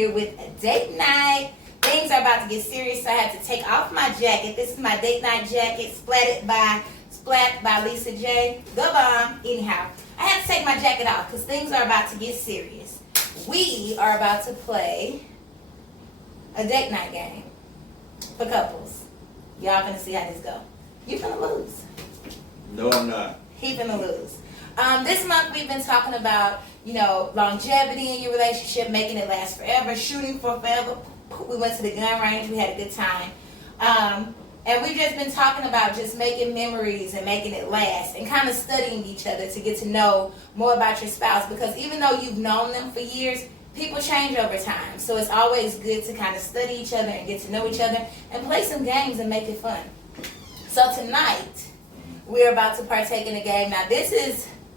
here with a date night. Things are about to get serious, so I had to take off my jacket. This is my date night jacket, splat by Lisa J. The bomb. Anyhow, I had to take my jacket off because things are about to get serious. We are about to play a date night game for couples. Y'all finna see how this go. You finna lose. No, I'm not. He finna lose. This month we've been talking about, longevity in your relationship, making it last forever, shooting for forever. We went to the gun range. We had a good time. And we've just been talking about just making memories and making it last and kind of studying each other to get to know more about your spouse, because even though you've known them for years, people change over time. So it's always good to kind of study each other and get to know each other and play some games and make it fun. So tonight, we're about to partake in a game. Now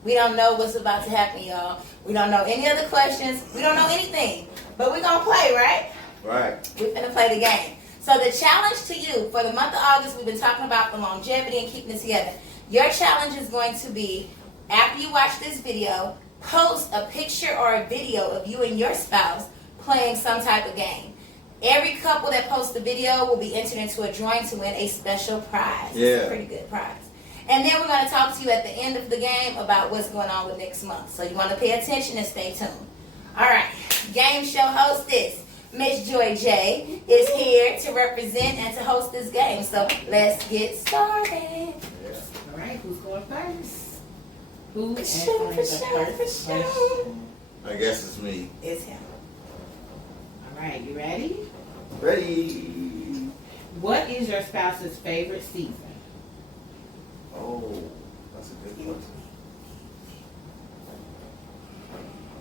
we don't know what's about to happen, y'all. We don't know any other questions. We don't know anything. But we're going to play, right? Right. We're going to play the game. So the challenge to you, for the month of August, we've been talking about the longevity and keeping it together. Your challenge is going to be, after you watch this video, post a picture or a video of you and your spouse playing some type of game. Every couple that posts the video will be entered into a drawing to win a special prize. Yeah. It's a pretty good prize. And then we're going to talk to you at the end of the game about what's going on with next month. So you want to pay attention and stay tuned. All right. Game show hostess, Miss Joy J, is here to represent and to host this game. So let's get started. All right, who's going first? Who For answering sure, the for sure, first for sure. question? I guess it's me. It's him. All right, you ready? Ready? What is your spouse's favorite season? Oh, that's a good question.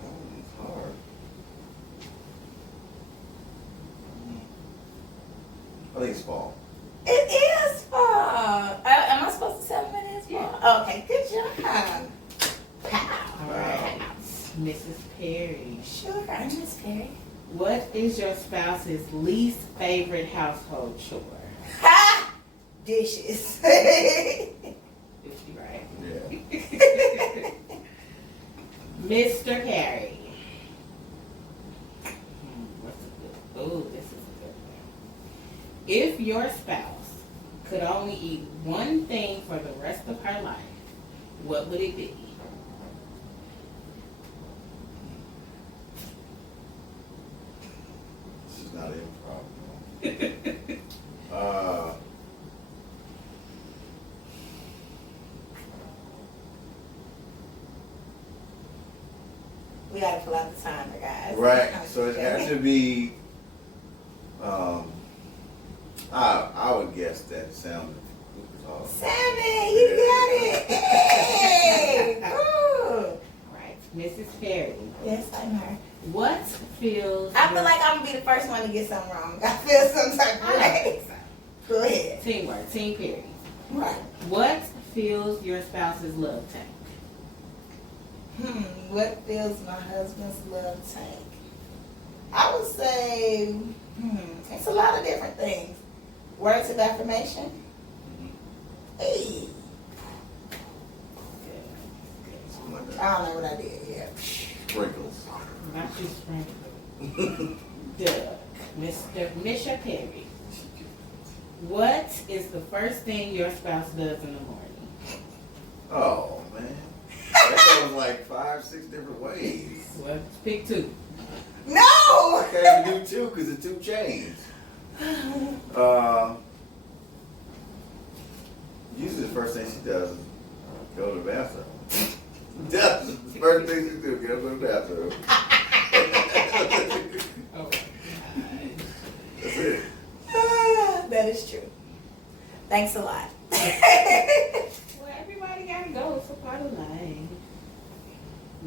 Oh, it's hard. I think it's fall. It is fall. Am I supposed to tell him it is fall? Yeah. Okay, good job. Pow. All right, Mrs. Perry. Sure, I'm Miss Perry. What is your spouse's least favorite household chore? Ha! Dishes. Is she right? Yeah. Mr. Perry. What's a good? Oh, this is a good one. If your spouse could only eat one thing for the rest of her life, what would it be? This is not improv. We gotta pull out the timer, guys. Right. So it has to be. I would guess that salmon. Salmon, you got it. Hey! Woo. All right, Mrs. Perry. Yes, I'm her. What feels? I feel like I'm gonna be the first one to get something wrong. I feel some type of way. Go ahead. Teamwork, Team Perry. Right. What fills your spouse's love tank? What fills my husband's love tank? I would say, it's a lot of different things. Words of affirmation. Hey. I don't know what I did yet. Sprinkles. Not just sprinkle. Doug. Misha Perry. What is the first thing your spouse does in the morning? Oh man, that goes like 5-6 different ways. Well, pick two. No! Okay, we do two because the two changed. Usually the first thing she does is go to the bathroom. That's the first thing she do, go to the bathroom. Oh, That's it. That is true. Thanks a lot. well, everybody gotta go. It's a part of life.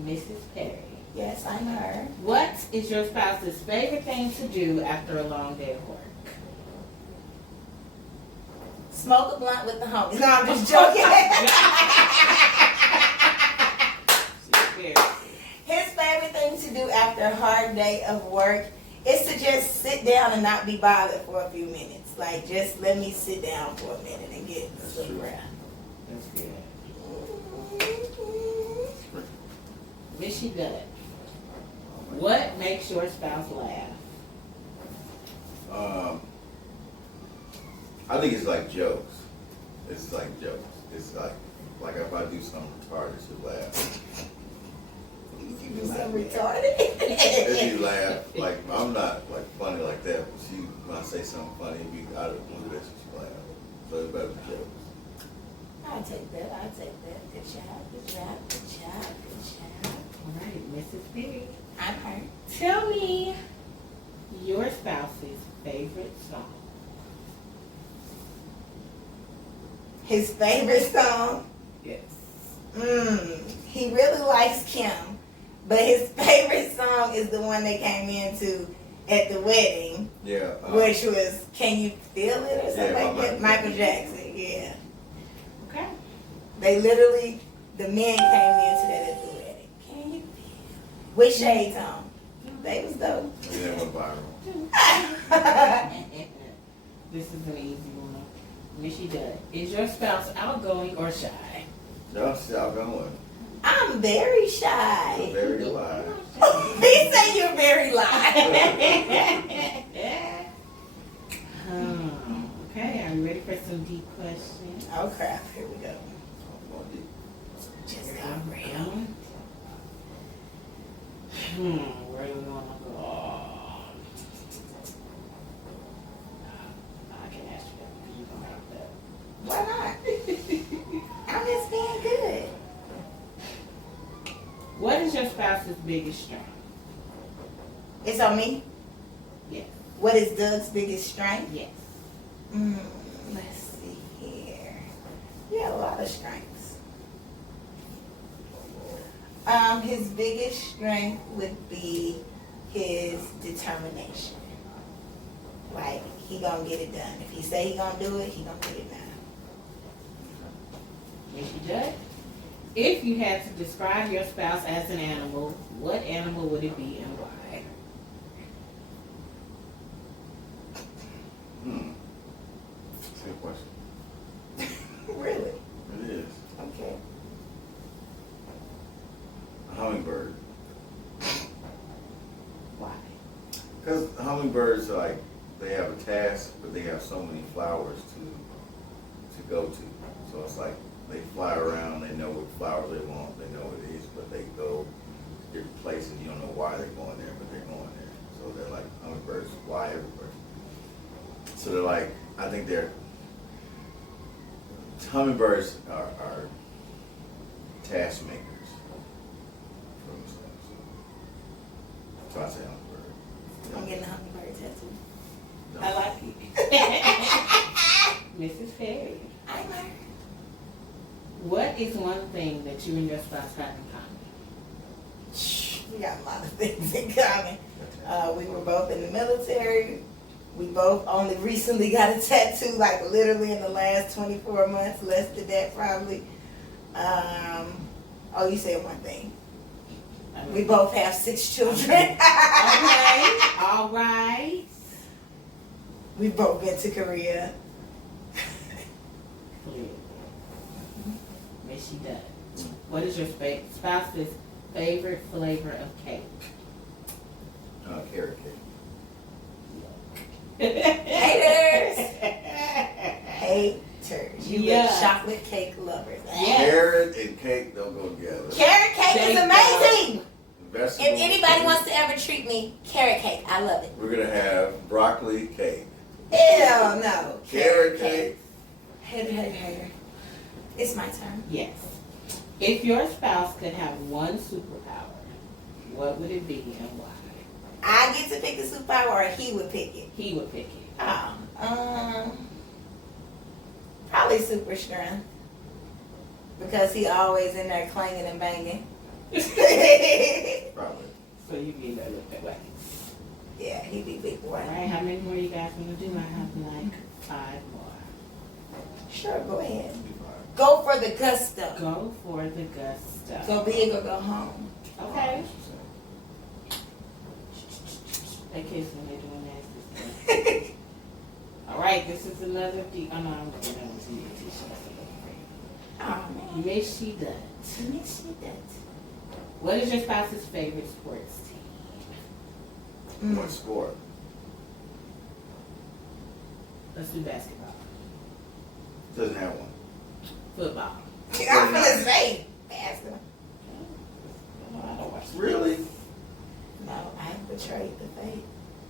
Mrs. Perry. Yes, I'm her. What is your spouse's favorite thing to do after a long day of work? Smoke a blunt with the homies. No, I'm just joking. His favorite thing to do after a hard day of work is to just sit down and not be bothered for a few minutes. Like, just let me sit down for a minute and get some breath. That's good. Miss she Dutch. What makes your spouse laugh? I think it's like jokes. It's like jokes. It's like if I do something retarded, she'll laugh. You do something retarded. If you laugh, like I'm not like funny like that, but she when I say something funny, I don't do that, she laugh. So it's better than jokes. I'll take that. I'll take that. Good job. Good job. Good job. Good job. All right, Mrs. Perry. I'm her. Tell me your spouse's favorite song. His favorite song. Yes. He really likes Kim, but his favorite song is the one they came into at the wedding, Yeah. which was "Can You Feel It" or something Yeah, like that. Michael Jackson. Yeah. Okay. They literally, the men came into that at the wedding. Can you feel? With shades on. They was dope. And that went viral. This is an easy one. Miss she does. Is your spouse outgoing or shy? No, she's outgoing. I'm very shy. You're very alive. He said you're very live. Okay, are you ready for some deep questions? Oh crap, here we go. Just Here got we real. go. Where do we want to go? I can ask you that because you don't have that. Why not? I'm just being good. What is your spouse's biggest strength? It's on me. Yes. What is Doug's biggest strength? Yes. Let's see here. He had a lot of strengths. His biggest strength would be his determination. Like, he gonna get it done. If he say he gonna do it, he gonna get it done. Yes, you judge. If you had to describe your spouse as an animal, what animal would it be and why? That's a good question. Really? It is. Okay. A hummingbird. Why? Because hummingbirds, like, they have a task, but they have so many flowers to go to. So it's like they fly around, they know what flowers they want, they know what it is, but they go different places. You don't know why they're going there, but they're going there. So they're like hummingbirds fly everywhere. So they're like, I think hummingbirds are task makers for themselves. So I say hummingbird. I'm getting a hummingbird tattoo. No. I like it. Mrs. Perry, I'm her. what is one thing that you and your spouse have in common? We got a lot of things in common. We were both in the military. We both only recently got a tattoo, like literally in the last 24 months, less than that probably. Oh, you said one thing. We both have 6 children. All right. We've both been to Korea. Yes, she does. What is your spouse's favorite flavor of cake? Carrot cake. Haters. Haters. You Yeah. chocolate cake lovers. Yes. Carrot and cake don't go together. Carrot cake is They amazing. Vegetables. If anybody wants to ever treat me, carrot cake. I love it. We're gonna have broccoli cake. Hell no. Carrot cake. Hater. It's my turn. Yes. If your spouse could have one superpower, what would it be and why? I get to pick the superpower, or he would pick it. He would pick it. Probably super strength, because he always in there clanging and banging. Probably. So you get that look that way. Yeah, he be big boy. All right, how many more you guys want to do? I have like 5 more. Sure, go ahead. Be fine. Go for the gusto. Go for the gusto. Go big or go home. Okay. They kiss when they doing nasty stuff. All right, this is another deep. I'm not going to Oh man. Miss She Does. Miss you that. What is your spouse's favorite sports team? What sport? Let's do basketball. Doesn't have one. Football. I'm gonna say basketball. I don't watch. Really? No, I betrayed the faith.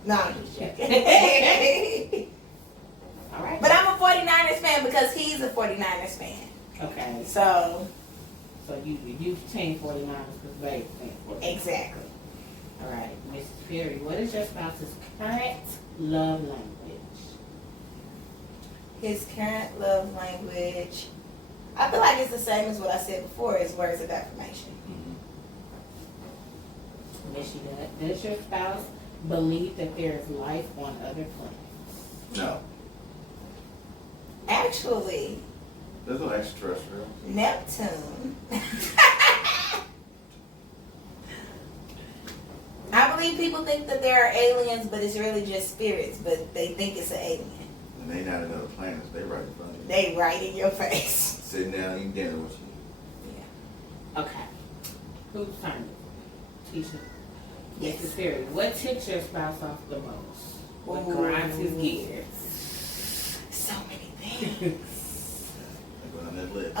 No, I'm just joking. All right. But I'm a 49ers fan because he's a 49ers fan. Okay. So, you team 49ers because they think 49ers. exactly. All right, Mrs. Perry, what is your spouse's current love language? His current love language, I feel like it's the same as what I said before, is words of affirmation. Michigan, does your spouse believe that there is life on other planets? No. Actually, There's no extraterrestrial. Neptune. I believe people think that there are aliens, but it's really just spirits, but they think it's an alien. And they not another planet. They right in front of you. They right in your face. Sitting down eating dinner with you. Yeah. Okay. Whose turn? Tisha. Yes. Mrs. Perry, what ticks your spouse off the most? What Ooh. grinds his gears? So many things. They go on that list.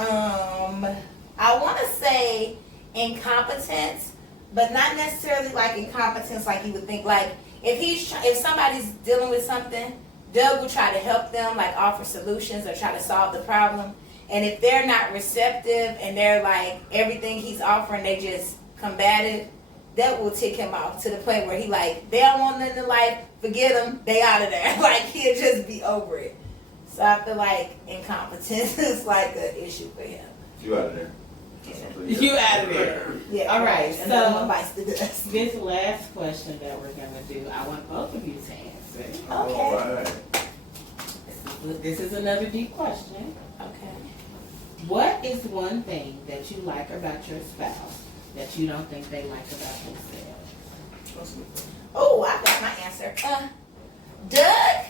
I want to say incompetence, but not necessarily like incompetence like you would think. Like if somebody's dealing with something, Doug will try to help them, like offer solutions or try to solve the problem. And if they're not receptive and they're like everything he's offering, they just combative, that will tick him off to the point where he like, they don't want nothing in life, forget them, they out of there. Like he'll just be over it. So I feel like incompetence is like an issue for him. You out of there. Yeah. You out of there. Yeah. All right, And so- one bites the dust. This last question that we're going to do, I want both of you to answer. All right. This is another deep question. Okay. What is one thing that you like about your spouse that you don't think they like about themselves? Oh, I got my answer. Doug.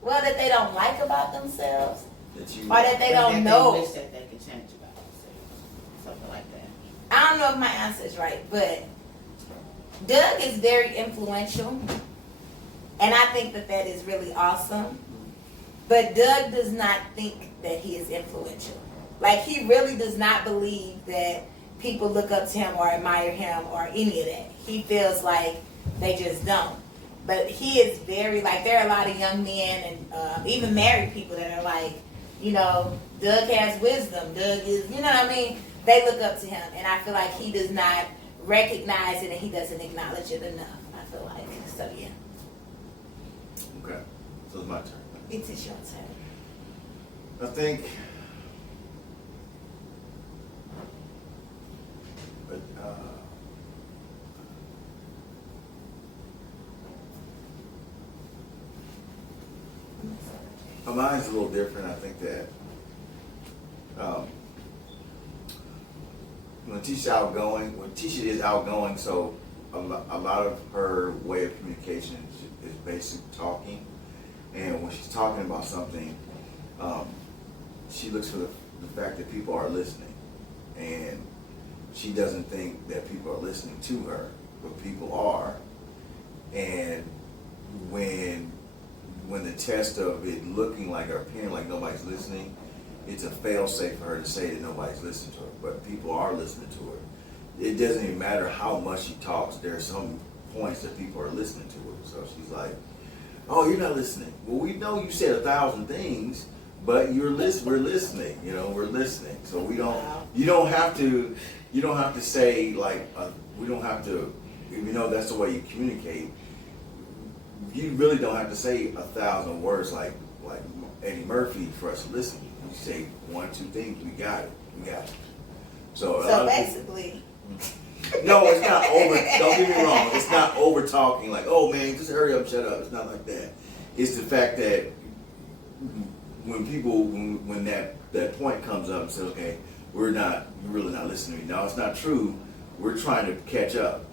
Well, that they don't like about themselves, That you. or that they don't They know. wish that they could change about themselves. Something like that. I don't know if my answer is right, but Doug is very influential, and I think that that is really awesome. But Doug does not think that he is influential. Like, he really does not believe that people look up to him or admire him or any of that. He feels like they just don't. But he is very, like, there are a lot of young men and even married people that are like, you know, Doug has wisdom. Doug is, you know what I mean? They look up to him. And I feel like he does not recognize it and he doesn't acknowledge it enough, I feel like. So, yeah. Okay. So it's my turn. It's a your turn. I think. But mine's a little different. I think that when Tisha is outgoing, so a lot of her way of communication is basic talking. And when she's talking about something, she looks for the fact that people are listening. And she doesn't think that people are listening to her, but people are. And when the test of it looking like or appearing like nobody's listening, it's a fail-safe for her to say that nobody's listening to her, but people are listening to her. It doesn't even matter how much she talks. There are some points that people are listening to her. So she's like, "Oh, you're not listening." Well, we know you said 1,000 things, but we're listening. You know, we're listening. So we don't. Wow. You don't have to say like. We don't have to. You know, that's the way you communicate. You really don't have to say 1,000 words like Eddie Murphy for us to listen. You say 1, 2 things. We got it. So Basically. No, it's not over. Don't get me wrong. It's not over talking like, "Oh man, just hurry up, shut up." It's not like that. It's the fact that when that point comes up and says, "Okay, we're really not listening." No, it's not true. We're trying to catch up.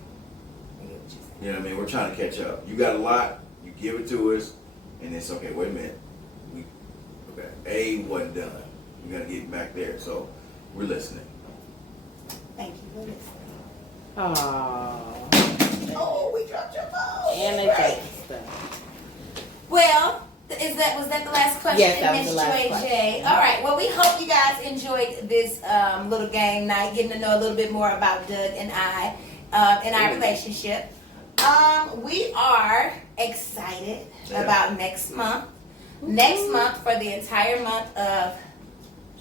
You know what I mean? We're trying to catch up. You got a lot. You give it to us, and it's okay. Wait a minute. A wasn't done. We got to get back there. So we're listening. Thank you for listening. Aww. Oh, we dropped your phone. And they Right. take stuff. Well, Was that the last question? Yes, that was Miss the last Joy question. J. All right. Well, we hope you guys enjoyed this little game night, getting to know a little bit more about Doug and I and our relationship. We are excited about next month. Next month, for the entire month of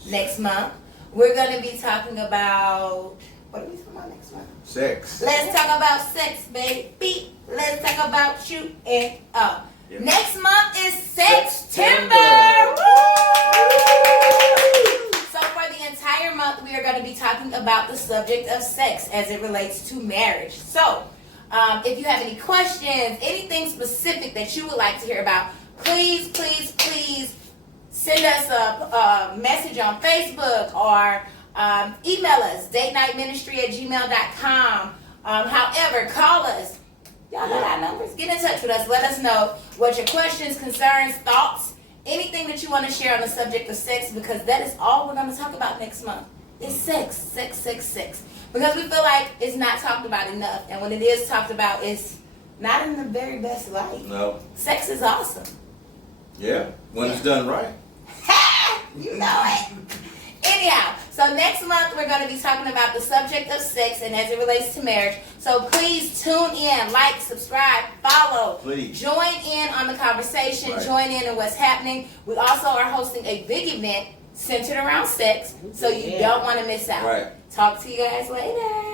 next month, we're going to be talking about, what are we talking about next month? Sex. Let's talk about sex, baby. Let's talk about shooting up. Yep. Next month is Sextember. Sextember. Woo! So for the entire month, we are going to be talking about the subject of sex as it relates to marriage. So if you have any questions, anything specific that you would like to hear about, please send us a message on Facebook or email us, datenightministry@gmail.com. However, call us. Y'all know our numbers. Get in touch with us. Let us know what your questions, concerns, thoughts, anything that you want to share on the subject of sex, because that is all we're going to talk about next month. It's sex. Because we feel like it's not talked about enough. And when it is talked about, it's not in the very best light. No. Sex is awesome. Yeah. When it's done right. You know it. Anyhow, so next month we're going to be talking about the subject of sex and as it relates to marriage. So please tune in, like, subscribe, follow. Please. Join in on the conversation. Right. Join in what's happening. We also are hosting a big event centered around sex, so you don't want to miss out. Right. Talk to you guys later.